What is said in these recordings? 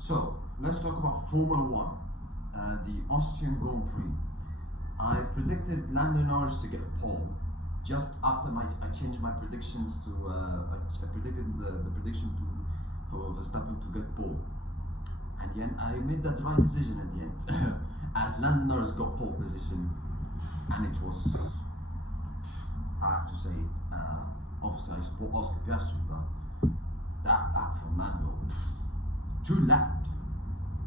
So let's talk about Formula One, the Austrian Grand Prix. I predicted Lando Norris to get pole. Just after I changed my predictions to I predicted the prediction for Verstappen to get pole, and then I made that right decision at the end, as Lando Norris got pole position, and it was, I have to say, obviously I support Oscar Piastri, but that lap from Lando, 2 laps.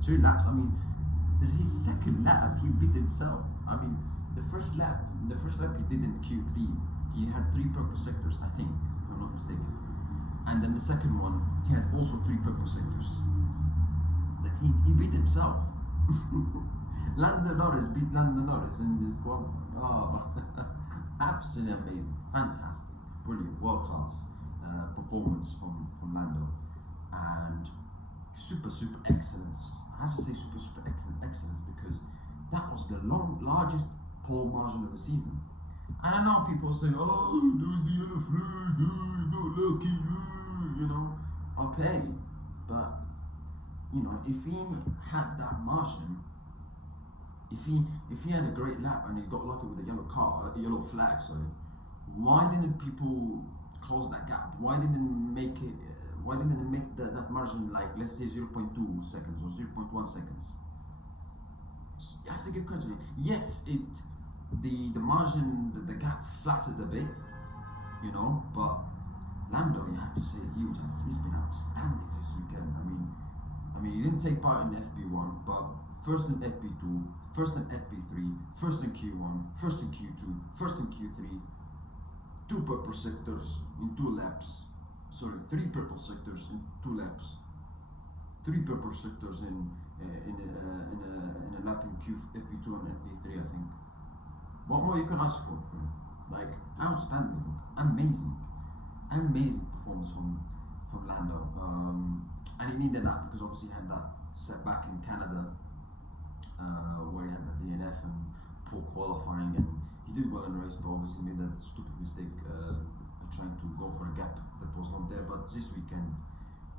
2 laps. I mean, this is his second lap. He beat himself. I mean, the first lap he did in Q3. He had 3 purple sectors, I think, if I'm not mistaken. And then the second one, he had also 3 purple sectors. That he beat himself. Lando Norris beat Lando Norris in this qualifying. Oh, absolutely amazing, fantastic, brilliant, world class performance from Lando, and super excellence. I have to say super excellence because that was the largest pole margin of the season. And I know people say, oh, there's the yellow flag, you got lucky, you know. Okay, but if he had that margin, if he had a great lap and he got lucky with the yellow flag, sorry, why didn't people close that gap? Why didn't they make it? Why didn't they make that margin, like, let's say 0.2 seconds or 0.1 seconds? So you have to give credit. Yes, the margin, the gap flattered a bit, but Lando, you have to say, he's been outstanding this weekend. I mean, he didn't take part in FP1, but first in FP2, first in FP3, first in Q1, first in Q2, first in Q3, 2 purple sectors in 2 laps. Sorry, 3 purple sectors in 2 laps. 3 purple sectors in a lap in FP2 and FP3, I think. What more you can ask for him? Like, outstanding, amazing performance from Lando. And he needed that because obviously he had that setback in Canada, where he had the DNF and poor qualifying, and he did well in the race, but obviously made that stupid mistake trying to go for a gap that was not there. But this weekend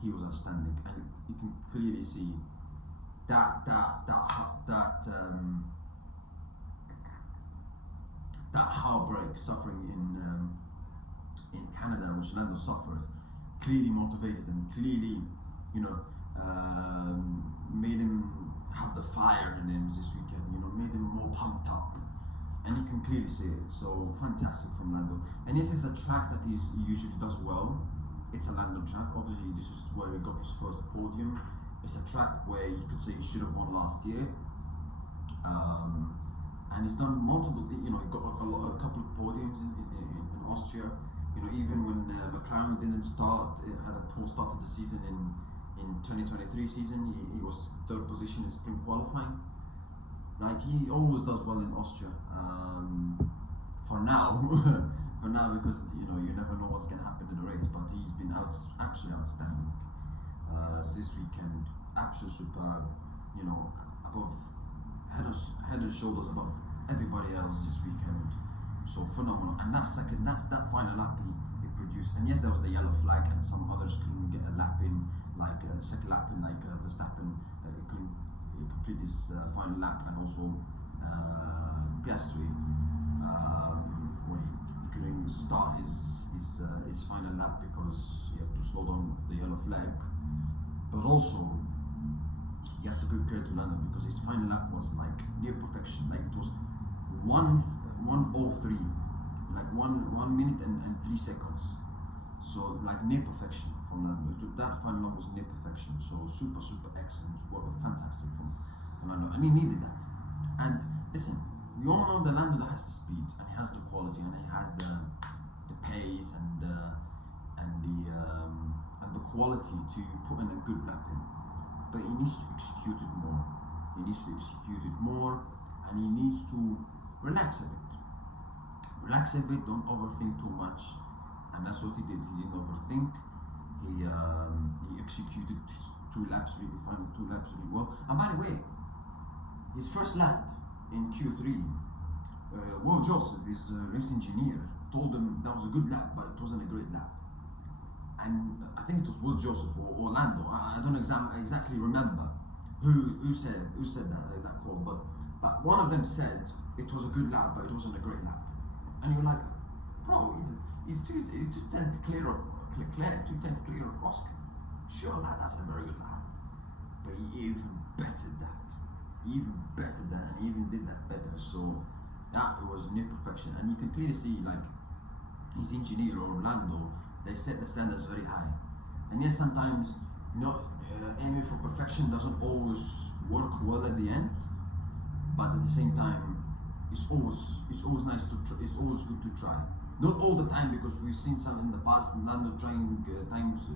he was outstanding, and you can clearly see that heartbreak suffering in Canada, which Lando suffered, clearly motivated him, clearly made him have the fire in him this weekend, made him more pumped up, and you can clearly see it. So fantastic from Lando. And this is a track that he usually does well. It's a Lando track. Obviously this is where he got his first podium. It's a track where you could say he should have won last year, and he's done multiple, he got a couple of podiums in Austria. Even when McLaren didn't start, had a poor start to the season in 2023 season, he was 3rd position in qualifying. Like, he always does well in Austria, for now, because you never know what's gonna happen in the race. But he's been absolutely outstanding this weekend, absolutely superb. Above head and shoulders above everybody else this weekend. So phenomenal. And that final lap he produced. And yes, there was the yellow flag, and some others couldn't get a lap in, like the second lap in, like Verstappen. He couldn't complete his final lap, and also Piastri, when he couldn't start his final lap because he had to slow down with the yellow flag. But also, you have to give credit to Lando because his final lap was like near perfection. Like, it was 1:03, like 1 minute and 3 seconds. So, like, near perfection from Lando. That final lap was near perfection. So super excellent. Fantastic from Lando, and he needed that. And listen, we all know the Lando that has the speed, and he has the quality, and he has the pace and the quality to put in a good lap in. But he needs to execute it more. And he needs to relax a bit. Don't overthink too much. And that's what he did. He didn't overthink. He executed his 2 laps really fine, 2 laps really well. And by the way, his first lap in Q3, Will Joseph, his race engineer, told him that was a good lap, but it wasn't a great lap. and I think it was Will Joseph or Lando. I don't exactly remember who said that call, but one of them said it was a good lap, but it wasn't a great lap, and you're like, bro, he's two tenths clear of Leclerc, 2 tenths clear of Oscar. Sure, that's a very good lap, but he even bettered that. He even did that better. So that was near perfection, and you can clearly see like his engineer or Lando, they set the standards very high. And yes, sometimes not aiming for perfection doesn't always work well at the end, but at the same time, it's always nice to try. It's always good to try. Not all the time, because we've seen some in the past Lando trying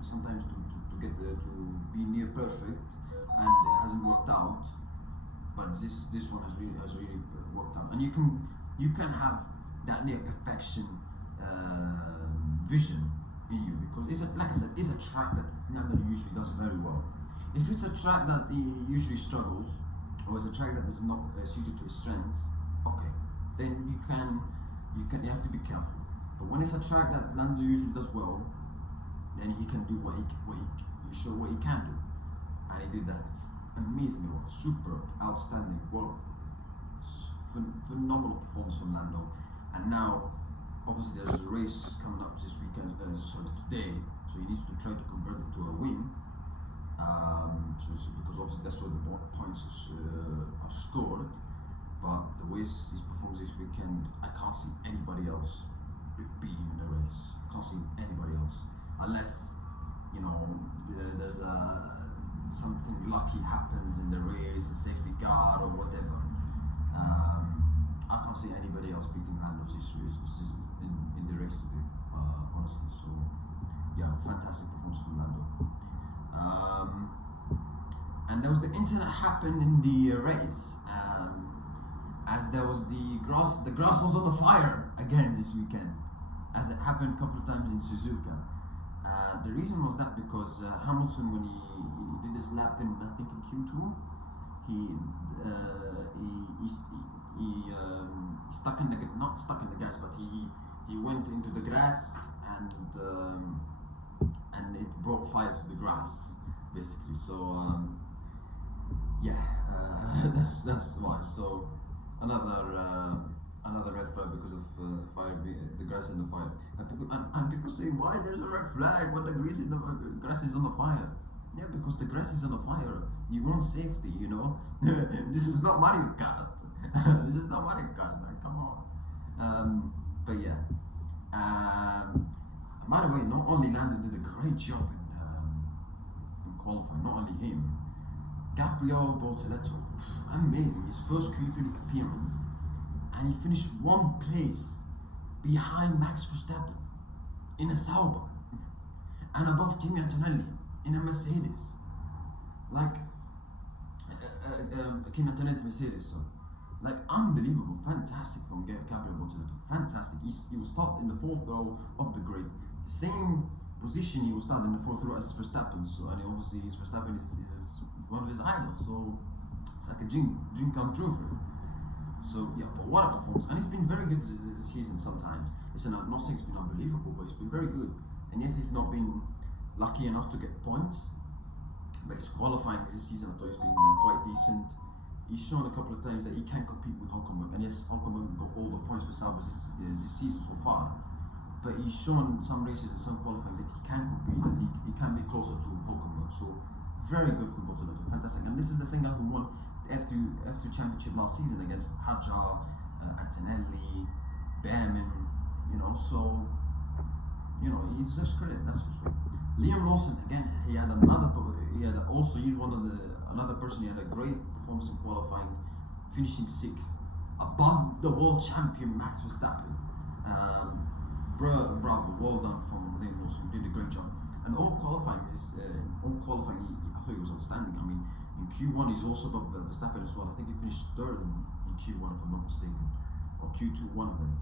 sometimes to get to be near perfect, and it hasn't worked out. But this one has really worked out, and you can have that near perfection vision in you, because like I said, it's a track that Lando usually does very well. If it's a track that he usually struggles, or it's a track that is not suited to his strengths, okay, then you have to be careful. But when it's a track that Lando usually does well, then he can do what he can do, and he did that amazingly well, superb, outstanding, well, phenomenal performance from Lando. And now, obviously, there's a race coming up this weekend, today, so he needs to try to convert it to a win. Because obviously that's where the points are stored. But the way he's performed this weekend, I can't see anybody else beating him in the race. I can't see anybody else, unless there's something lucky happens in the race, a safety car or whatever. I can't see anybody else beating Lando this race in the race today, honestly. So yeah, fantastic performance from Lando. And there was the incident that happened in the race, as there was the grass was on the fire again this weekend, as it happened a couple of times in Suzuka. The reason was that because Hamilton, when he did his lap in, I think in Q2, he stuck in the, not stuck in the grass, but he went into the grass, and it brought fire to the grass, basically. So that's why. So another red flag because of fire, the grass in the fire. And people say, why there's a red flag when the grass is on the fire? Yeah, because the grass is on the fire. You want safety, This is not Mario Kart. This is not Mario Kart, man. Come on. But yeah. By the way, not only Lando did a great job in qualifying, not only him. Gabriel Bortoleto, amazing. His first Q3 appearance, and he finished 1 place behind Max Verstappen in a Sauber, and above Kimi Antonelli in a Mercedes. Like Kimi Antonelli's Mercedes, so like unbelievable, fantastic from Gabriel Bortoleto, fantastic. He will start in the 4th row of the grid, the same position he will start in the 4th row as Verstappen. So, and obviously Verstappen is one of his idols, so it's like a dream come true for him. So yeah, but what a performance, and he's been very good this season. Sometimes I'm not saying it's been unbelievable, but he's been very good. And yes, he's not been lucky enough to get points, but his qualifying this season, I thought he's been quite decent. He's shown a couple of times that he can compete with Hülkenberg, and yes, Hülkenberg got all the points for Sauber this season so far, but he's shown some races and some qualifying that he can compete, that he can be closer to Hülkenberg. So very good for Bortoleto, fantastic. And this is the same guy who won the F2 championship last season against Hadjar, Antonelli, Behrman, so he deserves credit, that's for sure. Liam Lawson, again, he had another person. He had a great performance in qualifying, finishing 6th, above the world champion Max Verstappen. Bravo, well done from Liam Lawson. He did a great job. And all qualifying, I thought he was outstanding. I mean, in Q1 he's also above Verstappen as well. I think he finished 3rd in Q1, if I'm not mistaken, or Q2, one of them.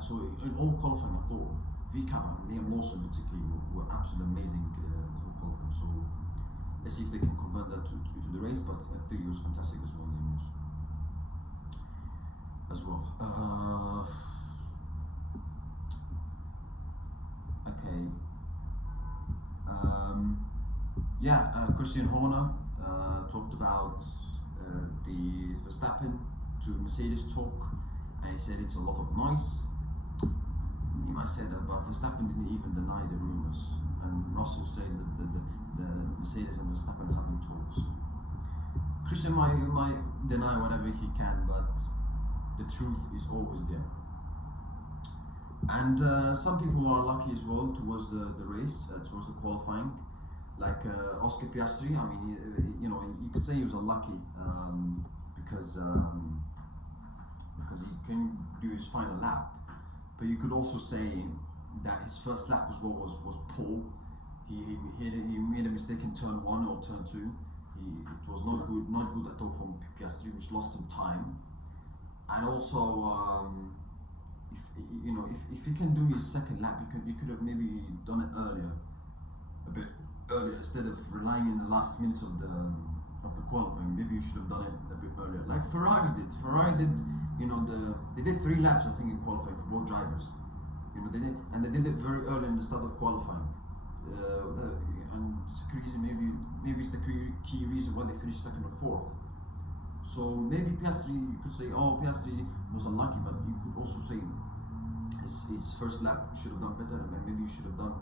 So in all qualifying, I thought VCAP and Liam Lawson particularly were absolutely amazing qualifying. So let's see if they can convert that to the race. But I think he was fantastic as well, Liam Lawson. As well. Okay. Christian Horner talked about the Verstappen to Mercedes talk, and he said it's a lot of noise. You might say that, but Verstappen didn't even deny the rumors, and Russell said that the Mercedes and Verstappen having talks. Christian might deny whatever he can, but the truth is always there. And some people are lucky as well towards the race, towards the qualifying, like Oscar Piastri. I mean, you could say he was unlucky because he couldn't do his final lap. But you could also say that his first lap as well was poor. He made a mistake in turn 1 or turn 2. It was not good at all from Piastri, which lost him time. And also, if he can do his second lap, he could have maybe done it a bit earlier, instead of relying in the last minutes of the qualifying. Maybe you should have done it a bit earlier, like Ferrari did. They did 3 laps, I think, in qualifying for both drivers. They did it very early in the start of qualifying. And it's crazy. Maybe it's the key reason why they finished 2nd or 4th. So maybe Piastri, you could say, Piastri was unlucky, but you could also say his first lap should have done better, and maybe you should have done